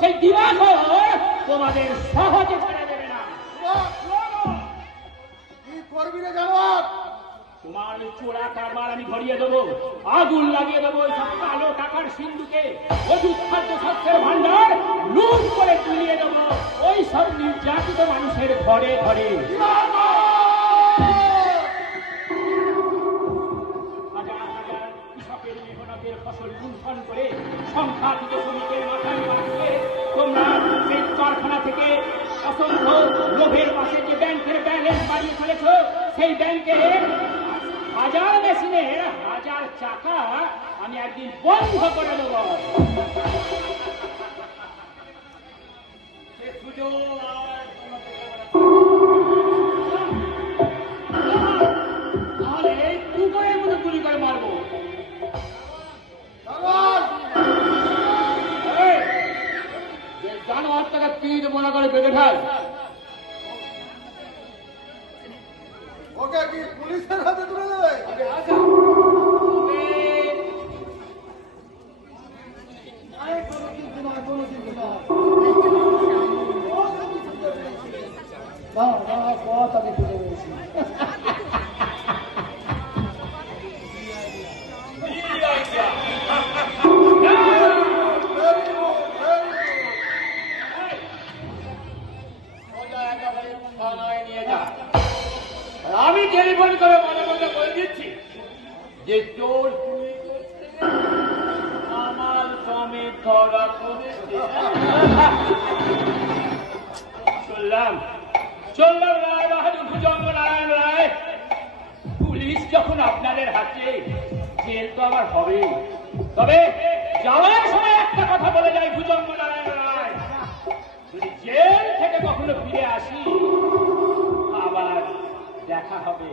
সেই দিবাকর তোমাদের সহজে ছেড়ে দেবে না। কি করবি রে জানোয়ার? তোমার চোরা কারবার আমি ধরিয়ে দেবো, আগুন লাগিয়ে দেবো ওই সব কালো টাকার সিন্ধুকে, অযুত খাদ্য শস্যের ভান্ডার লুট করে তুলিয়ে দেবো ওই সব নির্যাতিত মানুষের ঘরে ঘরে। হাজার হাজার কৃষকের মেহনতের ফসল লুণ্ঠন করে সংখ্যাধিক শ্রমিকের মাথায় পাঠিয়ে তোমরা সেই কারখানা থেকে অসংখ্য লোভের পাশে যে ব্যাংকের ব্যালেন্স বাড়িয়ে ফেলেছ, সেই ব্যাংকের হাজার মেশিনের হাজার চাকা আমি একদিন বন্ধ করে দেব। তাহলে এই কুকুরের মতো গুলি করে মারবো। জানোয়ার টাকা তীর মনে করে বেঁধে ঠাই। ওকে কি পুলিশের হাতে তুলে দেবে? আমি টেলিফোন করে মনে মনে বলে দিচ্ছি যে চোর চুরি করছে, আমার স্বামী ধরা করেছে। চললাম রায় বাহাদুর ভুজঙ্গ নারায়ণ রায়। পুলিশ যখন আপনাদের হাতে, জেল তো আবার হবে। তবে যাওয়ার সময় একটা কথা বলে যায় ভুজঙ্গ নারায়ণ রায়, যদি জেল থেকে কখনো ফিরে আসি আবার দেখা হবে।